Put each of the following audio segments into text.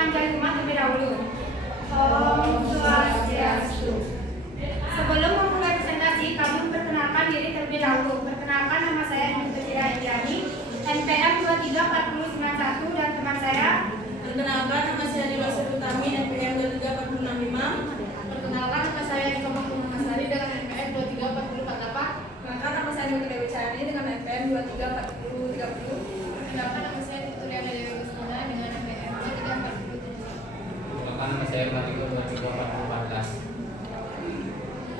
memanjang umat terlebih dahulu. Om Swastiastu. Sebelum memulai presentasi, kami memperkenalkan diri terlebih dahulu. Perkenalkan, nama saya Dr. Indriani, NPM 234091, dan teman saya. Perkenalkan, nama saya Dewa Utami, NPM 23465. Perkenalkan, nama saya Niko Masari dengan NPM 23448. Perkenalkan, nama saya Niko Dewi Cani dengan NPM 234030. Perkenalkan, nama saya Tutoriana Dewi Gustina dengan NPM 2340. Perkenalkan, nama saya Mariko 2314.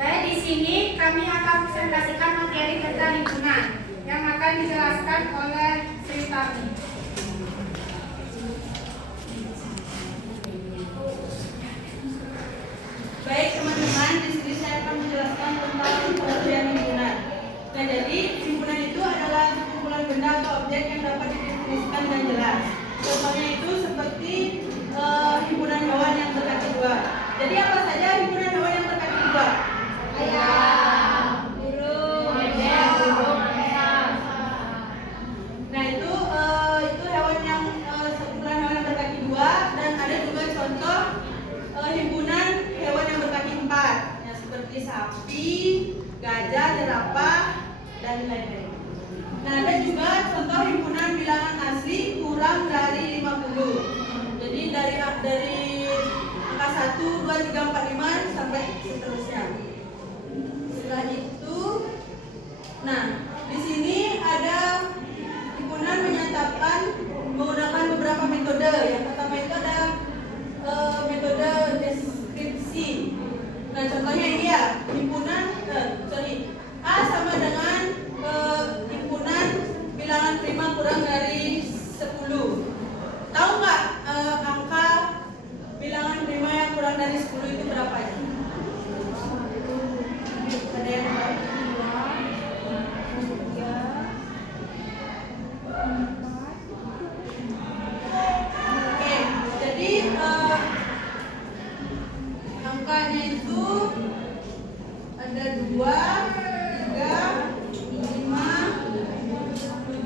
Baik, di sini kami akan presentasikan materi tentang lingkungan yang akan dijelaskan oleh Sri Tami. Baik teman-teman, di sini saya akan menjelaskan tentang pengertian himpunan. Nah, jadi himpunan itu adalah kumpulan benda atau objek yang dapat didefinisikan dengan jelas. Contohnya itu seperti himpunan hewan yang berkaki dua. Jadi apa saja himpunan hewan yang berkaki dua? Ayam, burung, burung, Nah itu hewan yang sekumpulan hewan yang berkaki dua, dan ada juga contoh himpunan hewan yang berkaki empat, ya, seperti sapi, gajah, jerapah, dan lain-lain. Nah ada juga contoh himpunan bilangan asli kurang dari 50. Jadi dari angka 1, 2, 3, 4, 5 sampai seterusnya. Setelah itu, nah di sini ada himpunan menyatakan menggunakan beberapa metode. Yang pertama itu ada metode deskripsi. Nah contohnya ini ya, himpunan A sama dengan himpunan bilangan prima kurang dari 10. Tahu nggak angka bilangan prima yang kurang dari 10 itu berapa ya? Ada yang tahu? Oke, jadi angkanya itu ada 2, 3, 5,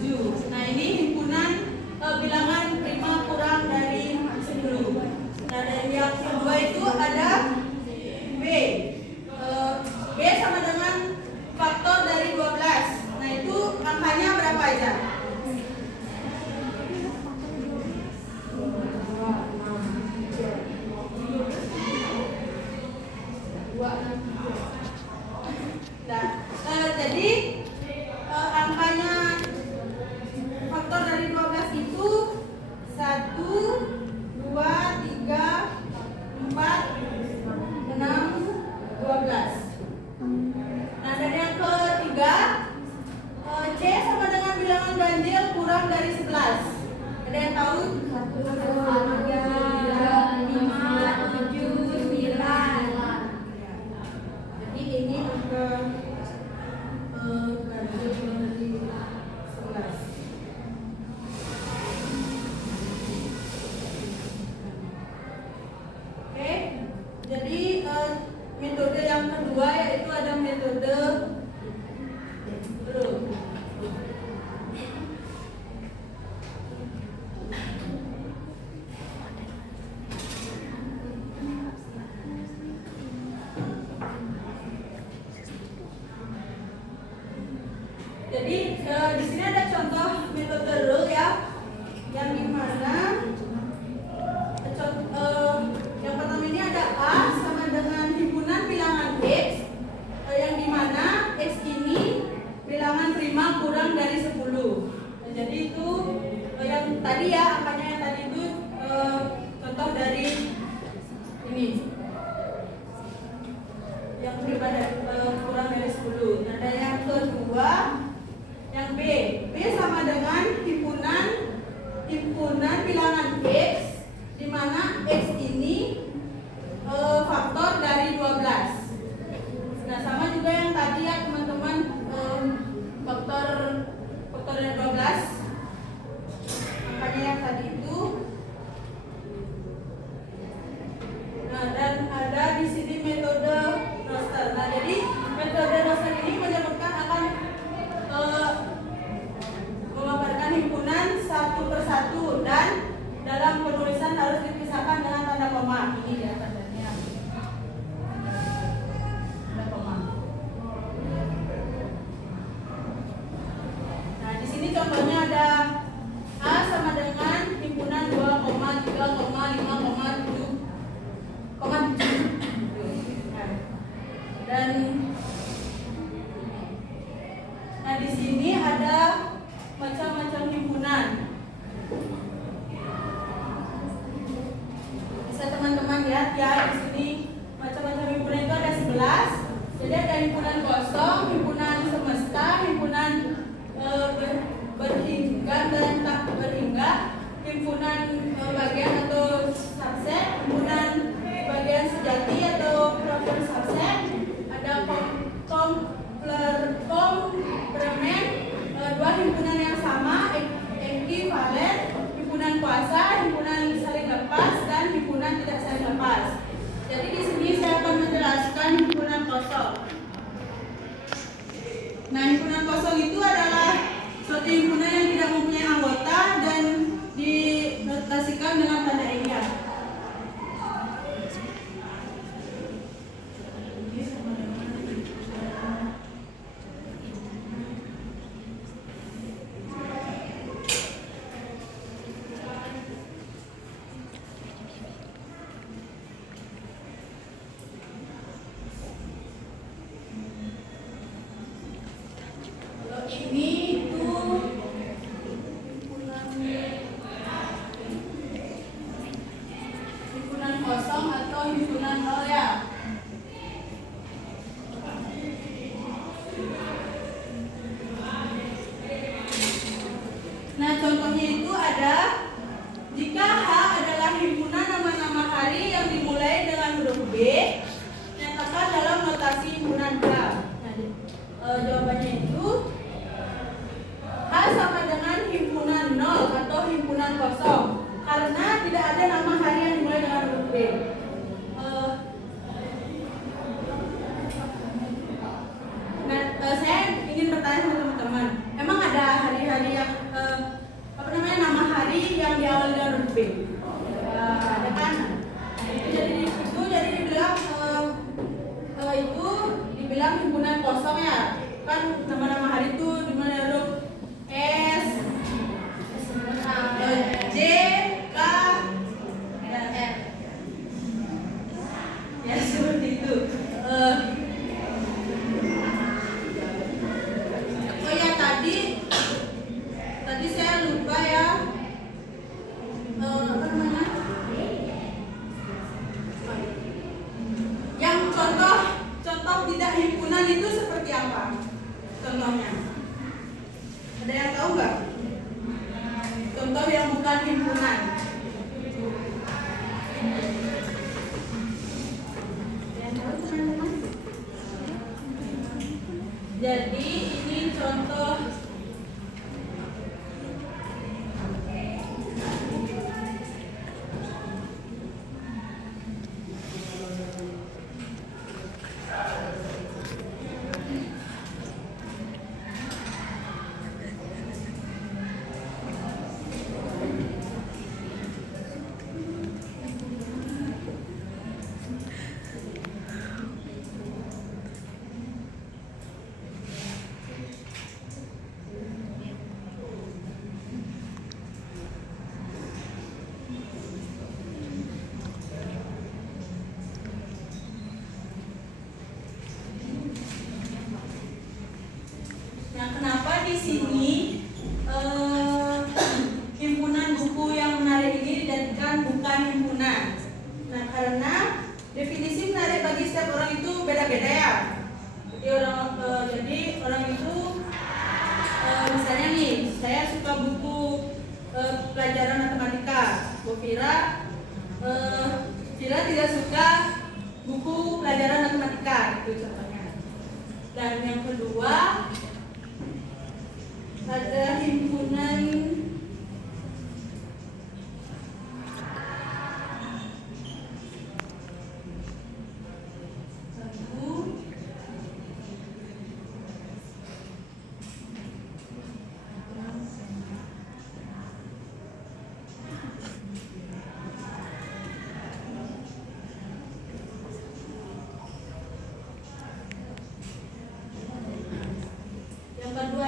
7. Nah ini himpunan bilangan prima kurang dari 10. Nah dari yang kedua itu ada B. B sama dengan faktor dari 12. Nah itu angkanya berapa aja? Nah, jadi angkanya faktor dari 12 itu 1, 2, 3, 4, 6, 12. Nah, dari yang ketiga, C sama dengan bilangan ganjil kurang dari 11. Ada yang tahu? 1, 2, 3, 5, 7, 9. Jadi ini angka ganjil kurang dari 11. Oke, jadi metode yang kedua yaitu ada metode Brooke. Jadi di sini ada contoh metode rule ya, yang dimana yang pertama ini ada A sama dengan himpunan bilangan X, yang dimana X ini bilangan prima kurang dari 10. Nah, jadi itu yang tadi ya, angkanya yang tadi itu contoh dari ini yang prima kurang dari 10. Nah, ada yang kedua, yang B. B sama dengan himpunan bilangan X, di mana X ini faktor dari 12. Nah, sama juga yang tadi ya teman-teman, faktor dari 12. Makanya yang tadi itu. Nah, dan ada di sini metode roster. Nah, jadi metode roster ini menyebutkan akan memaparkan himpunan satu persatu, dan dalam penulisan harus dipisahkan tanda koma. Ini dia tandanya. Tanda koma. Nah, di sini contohnya ada A sama dengan himpunan 2,3,5,7,7. Dan nah di sini ada macam-macam himpunan. Bisa teman-teman lihat ya, di sini macam-macam himpunan itu ada 11. Jadi ada himpunan kosong, himpunan semesta, himpunan berhingga dan tak berhingga, himpunan bagian atau subset, himpunan bagian sejati atau proper subset, ada komplemen, dua himpunan yang sama, ekivalen, himpunan kuasa, himpunan saling lepas, dan himpunan tidak saling lepas. Jadi di sini saya akan menjelaskan himpunan kosong. Nah, himpunan kosong itu adalah suatu himpunan yang tidak mempunyai anggota dan dinotasikan dengan tanda enyah. Ini itu himpunan kosong atau himpunan nol ya. Nah, contohnya itu ada jika H adalah himpunan nama-nama hari yang dimulai dengan huruf B, nyatakan dalam notasi himpunan H. Nah, jawabannya itu H sama dengan himpunan 0 atau himpunan kosong karena tidak ada nama hari yang dimulai dengan huruf B. Saya ingin bertanya sama teman-teman, emang ada hari-hari yang nama hari yang diawali dengan huruf B? Ada kan? Jadi dibilang itu dibilang himpunan kosong ya. Kan nama-nama hari itu dimulai huruf S, J, K, dan R. Ya seperti itu. Oh ya, tadi saya lupa ya. Apa namanya? Yang contoh tidak himpunan itu seperti apa? Contohnya, ada yang tahu nggak? Contoh yang bukan himpunan. Yang tahu teman-teman? Jadi ini contoh kenapa di sini himpunan buku yang menarik ini dijadikan bukan himpunan? Nah, karena definisi menarik bagi setiap orang itu beda-beda ya. Jadi orang itu misalnya nih, saya suka buku pelajaran matematika. Bu Fira tidak suka buku pelajaran matematika, itu contohnya. Dan yang kedua ada himpunan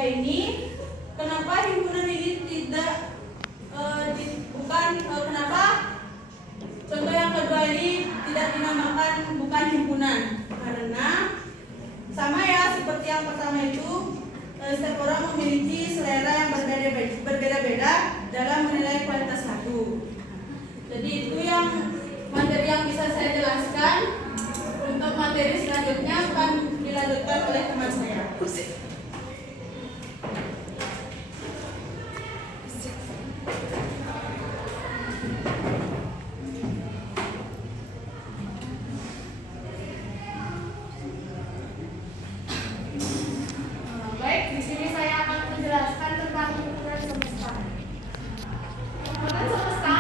ini, kenapa himpunan ini tidak kenapa contoh yang kedua ini tidak dinamakan bukan himpunan? Karena sama ya seperti yang pertama itu, setiap orang memiliki selera yang berbeda-beda dalam menilai kualitas lagu. Jadi itu yang materi yang bisa saya jelaskan. Untuk materi selanjutnya akan dilanjutkan oleh teman saya. Baik, di sini saya akan menjelaskan tentang himpunan semesta. Himpunan semesta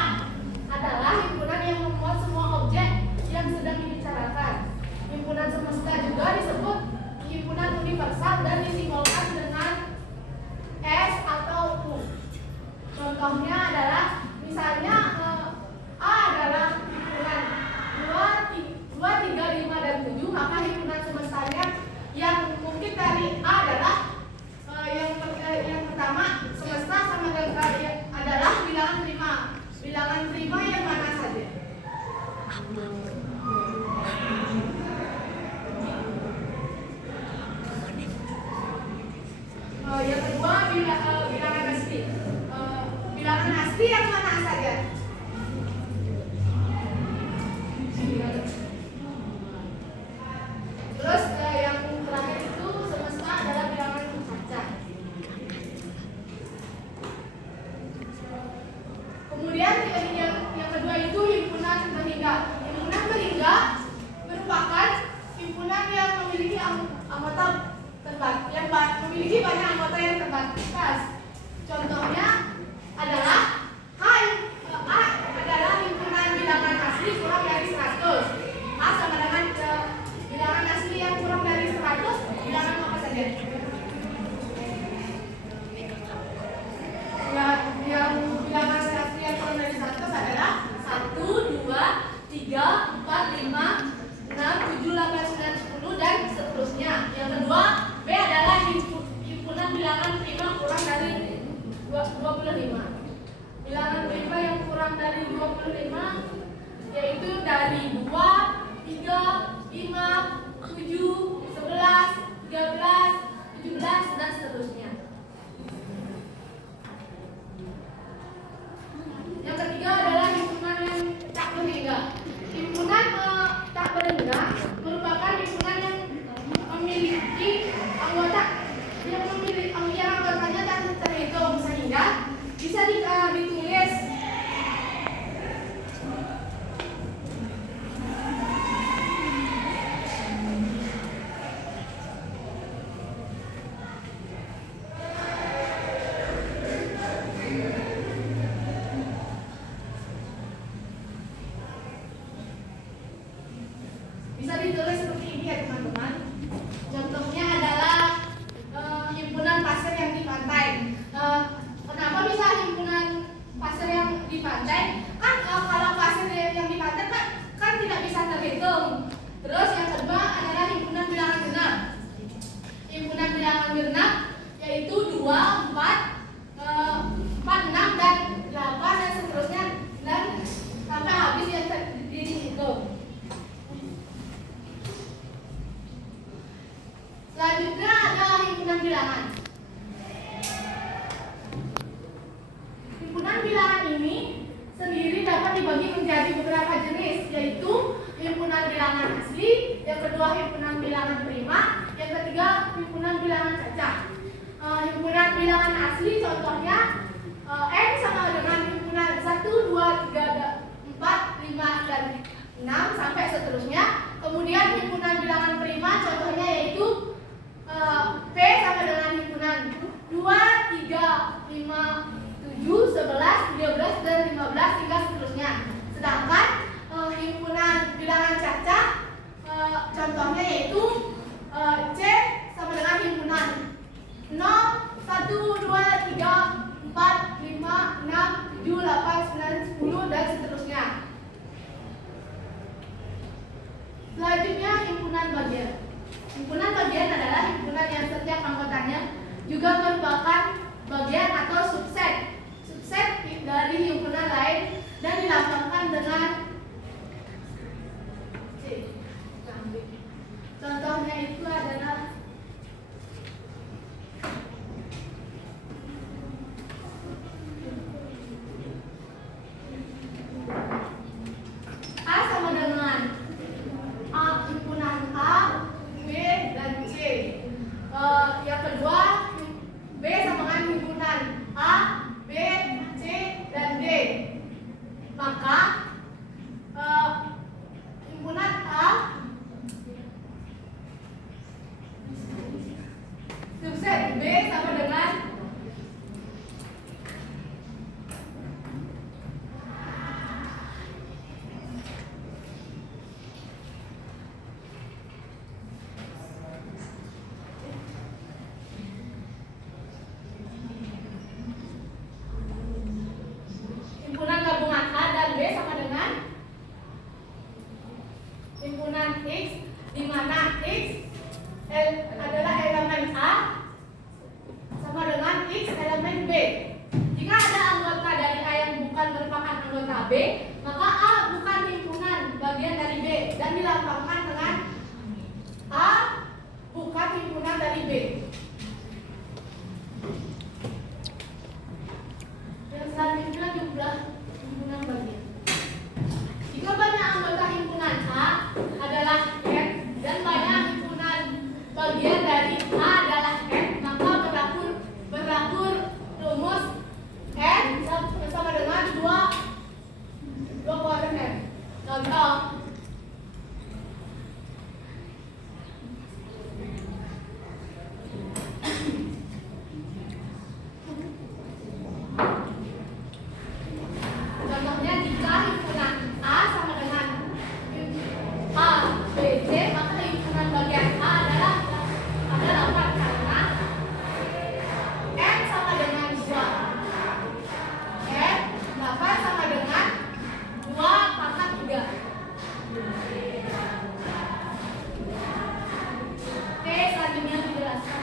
adalah himpunan yang memuat semua objek yang sedang dibicarakan. Himpunan semesta juga disebut himpunan universal dan disimbolkan dengan S atau U. Contohnya adalah misalnya A adalah himpunan 2, 3, 5, dan 7, maka himpunan semestanya yang mungkin dari A adalah yang pertama semesta sama dengan adalah bilangan prima. Bilangan prima yang mana saja? Yang kedua bilangan asli. Bilangan asli yang mana saja? Terus yang terakhir itu semesta adalah bilangan cacat. Kemudian yang kedua itu himpunan berhingga. Himpunan berhingga merupakan himpunan yang memiliki anggota terbatas, yang memiliki banyak anggota yang terbatas. Contohnya adalah A adalah himpunan bilangan asli kurang dari 100. A sama dengan bilangan asli yang kurang dari 100, bilangan apa saja? Yang bilangan asli yang kurang dari 100 adalah 1, 2, 3, 4, 5, 6, 7, 8, 9, 10, dan seterusnya. Yang kedua, B adalah himpunan bilangan prima kurang dari 25. Bilangan prima yang kurang dari 25 yaitu dari 2, 3, 5, 7, 11, 13, 17, dan seterusnya. Yang ketiga adalah himpunan yang tak berhingga. Himpunan tak berhingga merupakan himpunan yang memiliki anggota yang anggotanya tak terhitung sehingga bisa ditulis seperti ini ya teman-teman. Contohnya adalah himpunan pasir yang di pantai. Kenapa bisa himpunan pasir yang di pantai? Kan kalau pasir yang di pantai kan tidak bisa terhitung. Terus yang kedua adalah himpunan bilangan genap. Himpunan bilangan genap yaitu 2, 4, 6, dan 8, dan seterusnya, dan sampai habis yang dihitung. Selanjutnya adalah himpunan bilangan. Himpunan bilangan ini sendiri dapat dibagi menjadi beberapa jenis, yaitu himpunan bilangan asli, yang kedua himpunan bilangan prima, yang ketiga himpunan bilangan cacat. Himpunan bilangan asli contohnya N sama dengan himpunan 1, 2, 3, 4, 5, dan 6 sampai seterusnya. Kemudian himpunan bilangan prima contohnya yaitu P sama dengan himpunan 2, 3, 5, 7, 11, 13, dan 15 hingga seterusnya. Sedangkan himpunan bilangan cacat contohnya yaitu C sama dengan himpunan 0, 1, 2, 3, 4, 5, 6, 7, 8, 9, 10, dan seterusnya. Selanjutnya himpunan bagian. Himpunan bagian adalah himpunan yang setiap anggotanya juga dari himpunan lain dan dilapangkan dengan C. Contohnya itu adalah A sama dengan himpunan A, B, dan C. Yang kedua, B sama dengan himpunan A, B, C, dan D. Maka himpunan A subset B sama dengan himpunan gabungan A dan B sama dengan himpunan X, di mana X adalah elemen A sama dengan X elemen B. Jika ada anggota dari A yang bukan merupakan anggota B, maka A bukan himpunan bagian dari B dan dilapangkan dengan A bukan himpunan dari B. Dan selanjutnya jumlah himpunan bagian. Jika banyak anggota himpunan A adalah N dan banyak himpunan bagian dari A adalah N, maka berlaku rumus N sama dengan dua koordinat. Contoh, contohnya jika himpunan A sama dengan A, B, C, maka himpunan bagian A adalah 4 karena N sama dengan 2. N 8 sama dengan 2 pangkat 3. Oke, selanjutnya dijelaskan.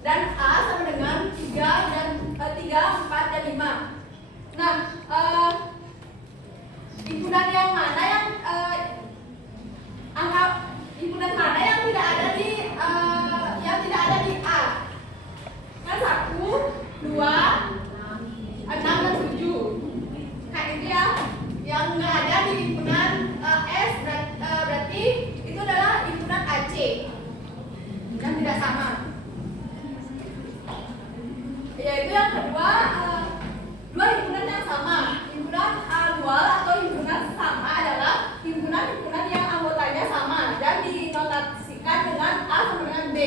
Dan A sama dengan 3, 4, dan 5. Nah, himpunan yang mana yang himpunan mana yang tidak ada di A? Kan 1, 2, 6, dan 7. Nah itu ya, yang nggak ada di himpunan S berarti itu adalah himpunan AC yang tidak sama. Yaitu yang kedua, dua himpunan yang sama. Himpunan dual atau himpunan sama adalah himpunan yang anggotanya sama dan dinotasikan dengan A sama dengan B.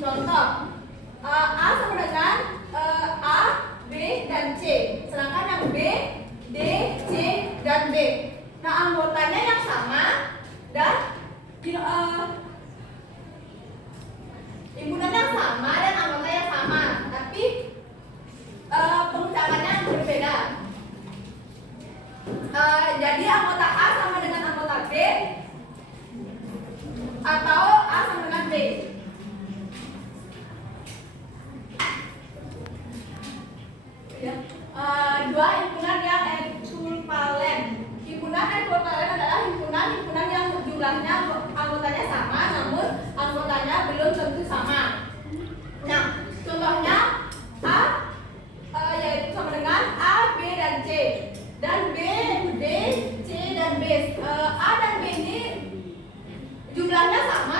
Contoh, A sama dengan A, B, dan C. Sedangkan yang B, D, C, dan B. Nah, anggotanya yang sama dan himpunan yang sama dan anggota yang sama, tapi pengucapannya berbeda. Jadi anggota A sama dengan anggota B atau A sama dengan B. Ya. Dua himpunan yang ekvivalen. Himpunan ekvivalen adalah himpunan yang jumlahnya anggotanya sama, namun anggotanya belum tentu sama. Nah, contohnya A yaitu sama dengan A, B, dan C, dan B, D, C, dan B. A dan B ini jumlahnya sama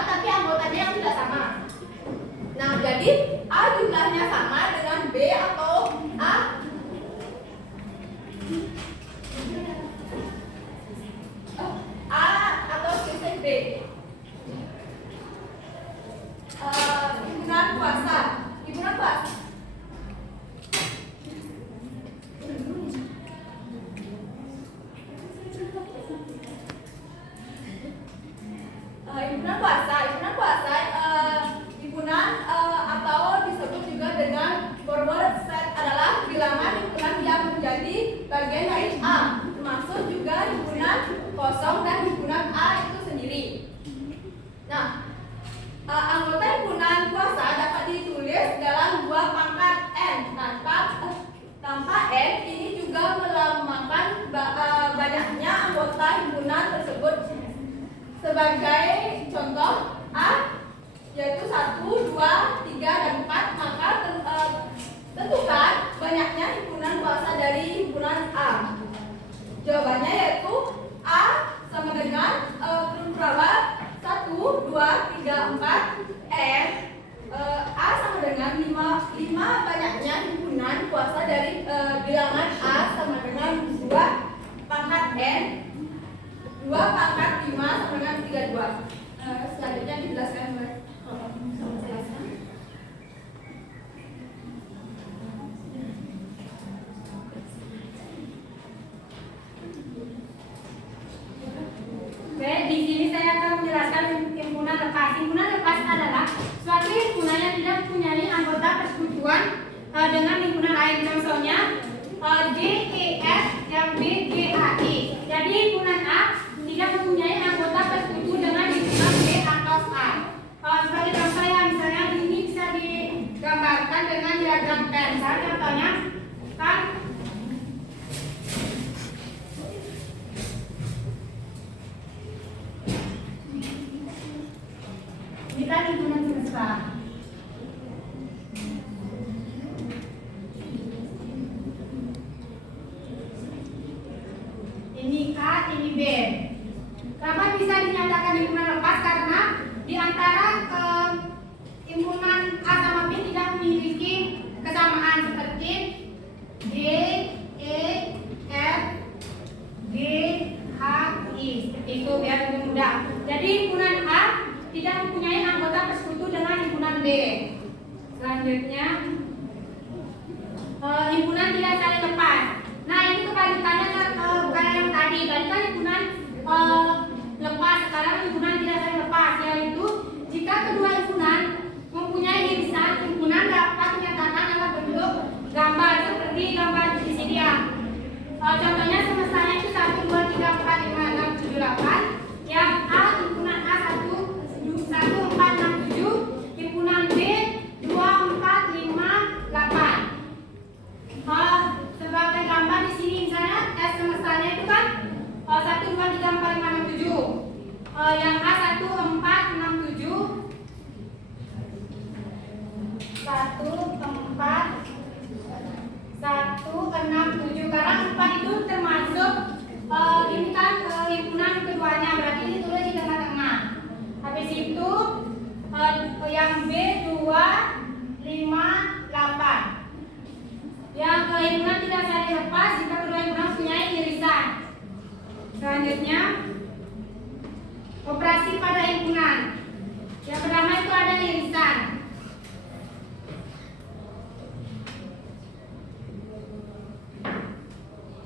Sebagai contoh A yaitu 1, 2, 3, dan 4, maka tentukan banyaknya himpunan kuasa dari himpunan A. Jawabannya yaitu A sama dengan perawat 1, 2, 3, 4 N. A sama dengan 5 banyaknya himpunan kuasa dari bilangan A sama dengan 2 pangkat N, 2 pangkat 5 sama dengan 32. Selanjutnya dijelaskan oleh Oke, di sini saya akan menjelaskan himpunan lepas. Himpunan lepas adalah suatu himpunan yang tidak mempunyai anggota persekutuan dengan himpunan lain. Contohnya D, E, F, F, B, G, H, I. Jadi himpunan A tidak mempunyai anggota persekutu dengan himpunan B atau A. Sebagai contoh ya, misalnya ini bisa digambarkan dengan diagram pensel. Contohnya kan kita himpunan semesta. Ini A, ini B. Kenapa bisa dinyatakan himpunan lepas? Karena di antara himpunan A sama B tidak memiliki kesamaan seperti D, E, F, G, H, I. Seperti itu biar lebih mudah. Jadi himpunan A tidak mempunyai anggota persekutu dengan himpunan B. Selanjutnya himpunan tidak saling lepas. Nah ini kebalikannya kayak yang tadi. Tadi kan himpunan lepas, sekarang himpunan tidak saling lepas, yaitu jika kedua himpunan mempunyai irisan, himpunan dapat dinyatakan dalam bentuk gambar seperti gambar di sini ya. Contohnya semestanya itu 1, 2, 3, 4, 5, 6, 7, 8. Yang A himpunan A 1, 4, 6, 7, himpunan B 2, 4, 5, 8. Sebagai gambar di sini misalnya S semestanya itu kan 1, 2, 3, 4, 5, 6, 7. Yang A 1, 4, 6, 7. 1, 4, 1, 6, 7. Karena 4 itu termasuk ini kan himpunan keduanya, berarti ini tulis di tengah-tengah. Habis itu yang B 2, 5, 8. Yang himpunan tidak saling lepas jika kedua himpunan mempunyai irisan. Selanjutnya operasi pada himpunan. Yang pertama itu ada irisan.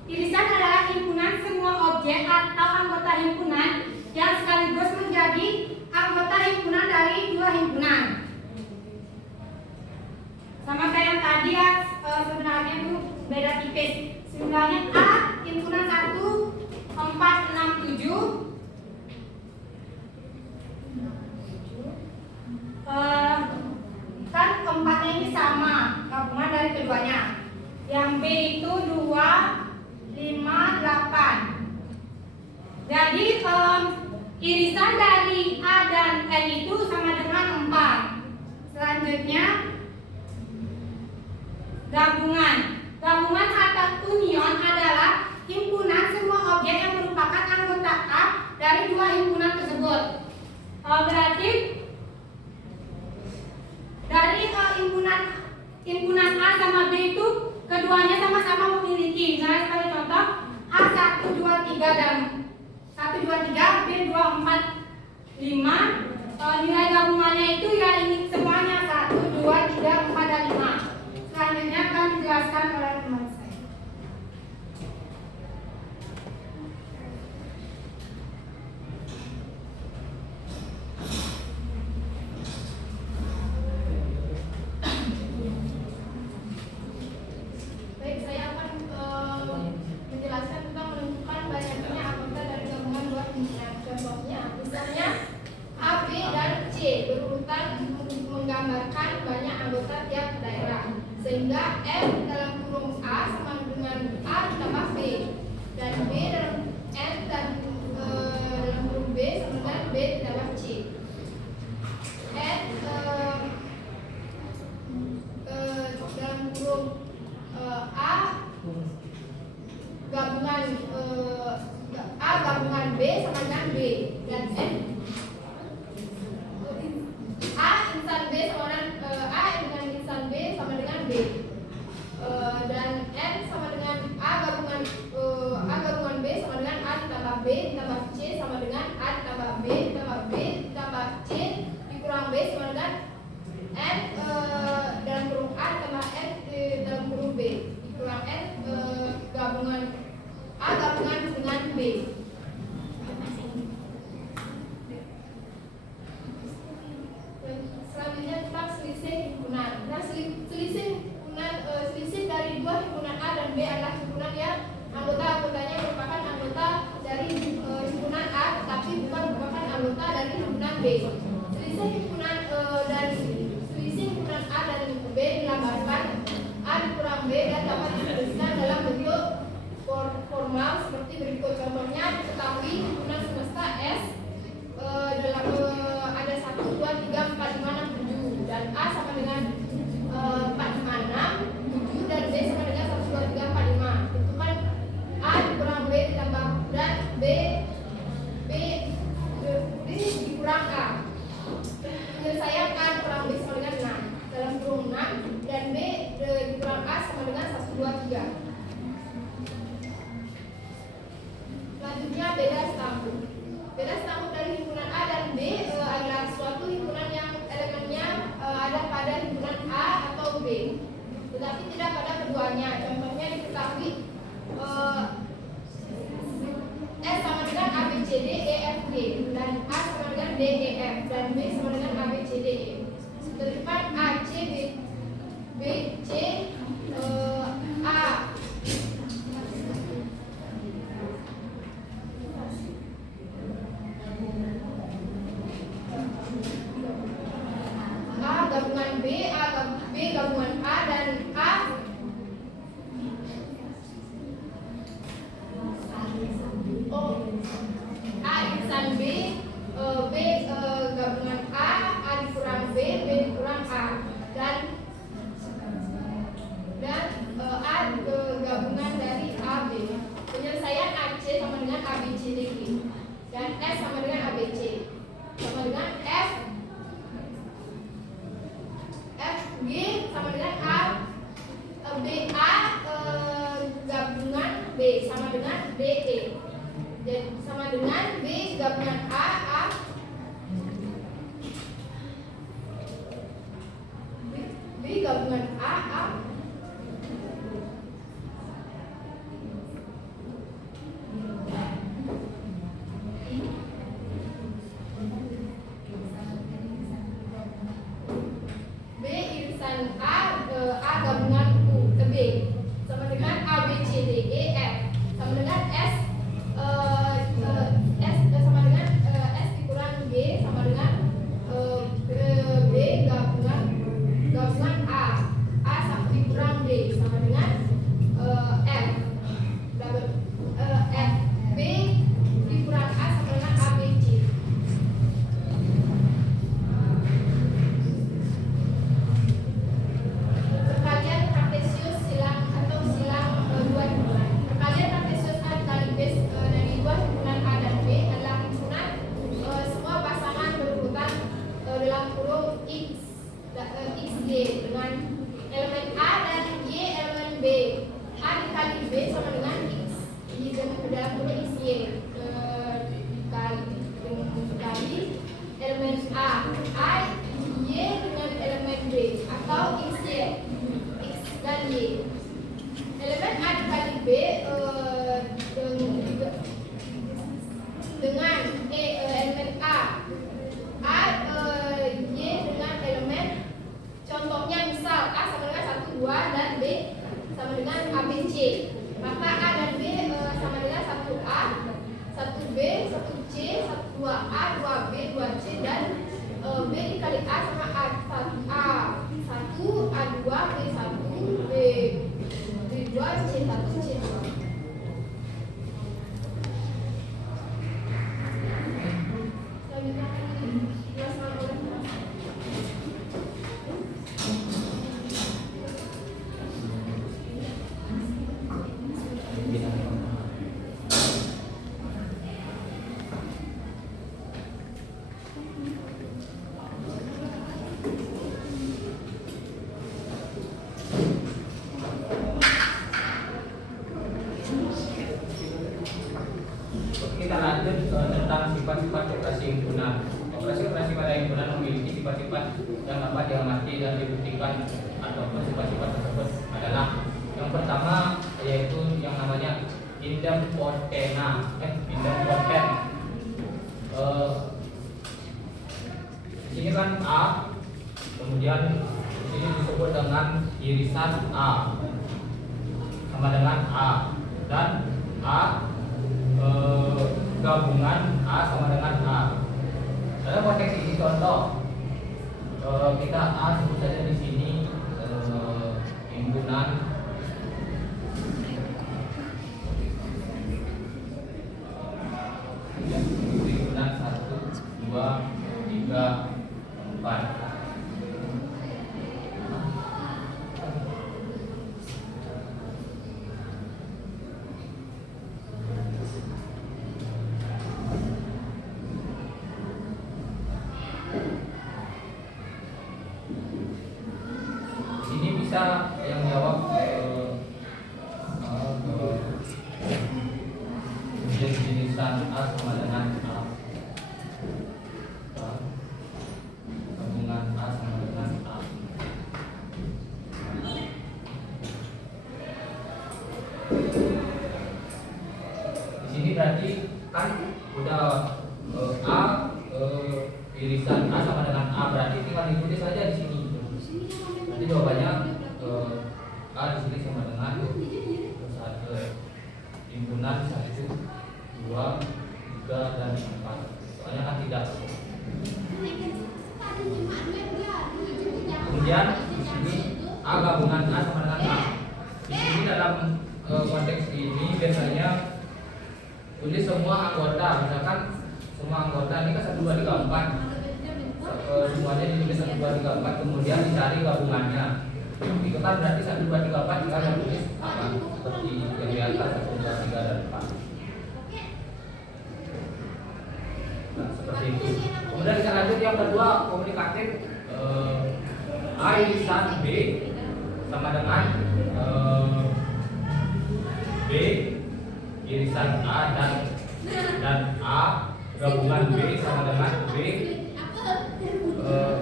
Irisan adalah himpunan semua objek atau anggota himpunan yang sekaligus menjadi anggota himpunan dari dua himpunan. Sama kayak yang tadi ya, sebenarnya itu beda tipis. Sebenarnya A himpunan 1, 4, 6, 7. Kan keempatnya ini sama, gabungan dari keduanya. Yang B itu 2, 5, 8. Jadi irisan dari A dan N itu sama dengan 4. Selanjutnya gabungan. Gabungan atau union adalah himpunan semua objek yang merupakan anggota A dari dua himpunan tersebut. Berarti dari himpunan A sama B itu keduanya sama-sama memiliki. Misalnya sebagai contoh A 1, 2, 3 dan 1, 2, 3, B 2, 4, 5. Nilai gabungannya itu ya ini semuanya 1, 2, 3, 4, dan 5. Selanjutnya akan dijelaskan oleh teman saya. Baik, saya akan menjelaskan tentang menentukan banyaknya anggota dari gabungan dua himpunan. Contohnya, misalnya A, B, dan C berurutan menggambarkan banyak anggota tiap daerah, sehingga F dalam kurung A sama dengan A ditambah B, dan B dalam N dan dalam kurung B sama dengan gabungan A gabungan B sama dengan B, dan N A insan B sama dengan A dengan insan B sama dengan B, dan N sama dengan A gabungan B sama dengan A ditambah B ditambah C sama dengan A ditambah B ditambah B ditambah C dikurang B sama dengan N dalam kurung A ditambah N dalam kurung B dikurang N gabungan A gabungan dengan B. Selanjutnya tentang selisih himpunan. Nah, selisih himpunan selisih dari dua himpunan A dan B adalah himpunan yang anggotanya merupakan anggota dari himpunan A tetapi bukan merupakan anggota dari himpunan B. Selisih himpunan A dan B dilambangkan A dikurang B dan dapat dituliskan dalam bentuk formal seperti berikut. Contohnya diketahui himpunan semesta S dalam ada 1, 2, 3, 4, 5, 6, 7 dan A sama dengan 4, 5, 6, 7 dan B sama dengan 1, 2, 3, 4, 5. Tentukan A dikurang B ditambah dan B dikurang A. Penyelesaian A dikurang B sama dengan 6 dalam kurung 6 dan B dikurang A sama dengan 1, 2, 3. Selanjutnya beda stamuk. Beda stamuk dari himpunan A dan B adalah suatu himpunan yang elemennya ada pada himpunan A atau B, tetapi tidak pada keduanya. Contohnya diketahui S sama dengan A, B, C, D, E, F, G dan A sama dengan D, E, F dan B sama dengan A, B, C, D, E. Terlibat A, C, B, C, A. A gabungan B, B gabungan A dan A insan B, B gabungan A dikurang B, B dikurang A dan A gabungan dari A, B. Penyelesaian AC sama dengan A, B, C, D, G dan S sama dengan A, B, C sama dengan F, G sama dengan A, B, A gabungan B sama dengan D, E. Jadi sama dengan B gabungan A, B gabungan A. lanjut tentang sifat-sifat operasi himpunan. Operasi pada himpunan memiliki sifat-sifat yang dapat diamati dan dibuktikan ataupun sifat-sifat tersebut adalah yang pertama yaitu yang namanya idempotena. Idempoten. Di sini kan A, kemudian di sini disebut dengan irisan A sama dengan A, dan A gabungan A sama dengan A. Dalam konteks ini contoh kita A sebut saja di sini himpunan himpunan 1, 2, 3, 4. Ini bisa yang jawab jenisan A sama dengan A, gabungan A sama dengan A. Di sini berarti kan udah A irisan A sama dengan A, berarti tinggal ditulis saja di sini. Nanti jawabannya A di sini sama dengan 1, himpunan 1, 2, 3, dan 4. Soalnya kan tidak. Kemudian di sini A gabungan A sama dengan A. Di sini dalam konteks ini biasanya tulis semua anggota, misalkan semua anggota ini kan 1, 2, 3, 4. Semuanya ditulis 1, 2, 3, 4, kemudian dicari gabungannya. Itu kan berarti 1, 2, 3, 4 tinggal ditulis apa seperti yang di atas 1, 2, 3, dan 4. Nah, seperti itu. Kemudian kita lanjut yang kedua, komunikatif. A irisan B sama dengan B irisan A, dan A gabungan B sama dengan B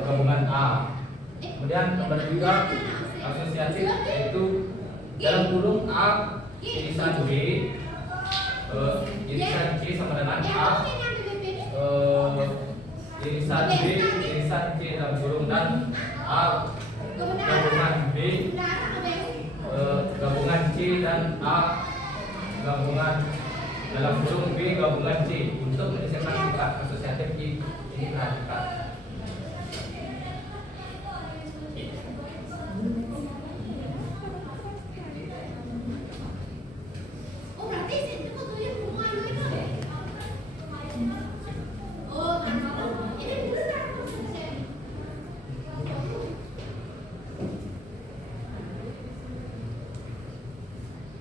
gabungan A. Kemudian nomor 3 asosiatif, yaitu dalam kurung A irisan B irisan C sama dengan A irisan B irisan C dalam kurung, dan A gabungan B gabungan C, dan A gabungan dalam kurung B gabungan C. Untuk menyelesaikan sifat asosiatif ini perhatikan.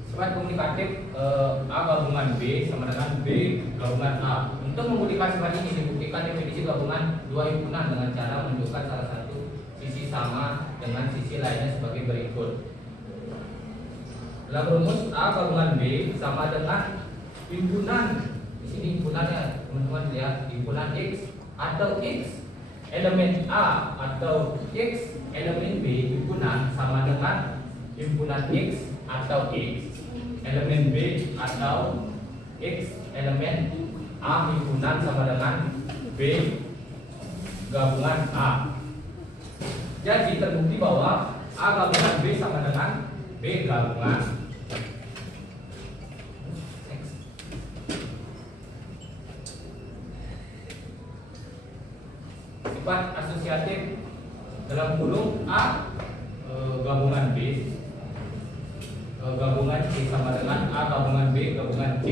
Sifat komunikatif A gabungan B sama dengan B gabungan A. Untuk membuktikan sifat ini dibuktikan definisi gabungan dua himpunan dengan cara menunjukkan salah satu sisi sama dengan sisi lainnya sebagai berikut. Dalam rumus A gabungan B sama dengan himpunan, di sini himpunannya teman-teman lihat, himpunan X atau X elemen A atau X elemen B himpunan sama dengan himpunan X atau X elemen B atau X elemen A himpunan sama dengan B gabungan A. Jadi terbukti bahwa A gabungan B sama dengan B gabungan. Sifat asosiatif dalam kurung A gabungan B gabungan C sama dengan A gabungan B gabungan C.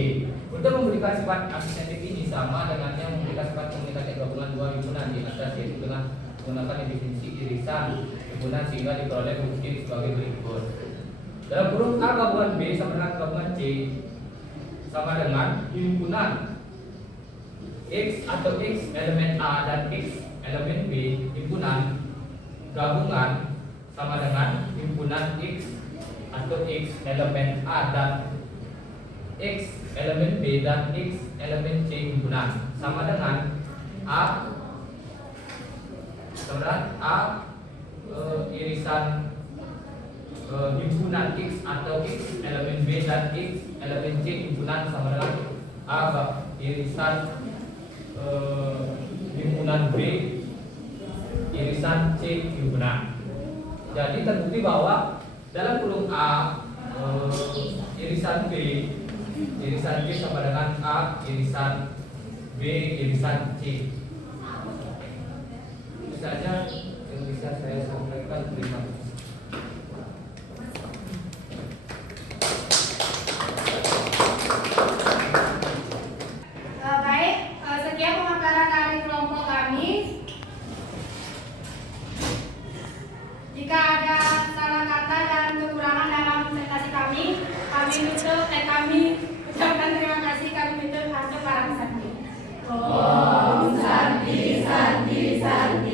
Untuk memberikan sifat asosiatif ini sama dengan yang memberikan sifat komunikatif gabungan dua himpunan di atas, yaitu dengan menggunakan definisi irisan himpunan sehingga diperoleh bukti sebagai berikut. Dalam kurung A gabungan B sama dengan gabungan C sama dengan himpunan X atau X elemen A dan X elemen B himpunan gabungan sama dengan himpunan X atau X elemen A dan X elemen B dan X elemen C himpunan sama dengan A irisan himpunan X atau X elemen B dan X elemen C himpunan sama dengan A irisan himpunan B irisan C himpunan. Jadi terbukti bahwa dalam kurung A irisan B sama dengan A irisan B irisan C. Itu saja yang bisa saya sampaikan. Terima kasih. Sekian pemaparan dari kelompok kami. Jika ada salah kata dan kekurangan dalam presentasi kami ucapkan terima kasih. Kami tutup untuk para peserta. Om Santi Santi Santi.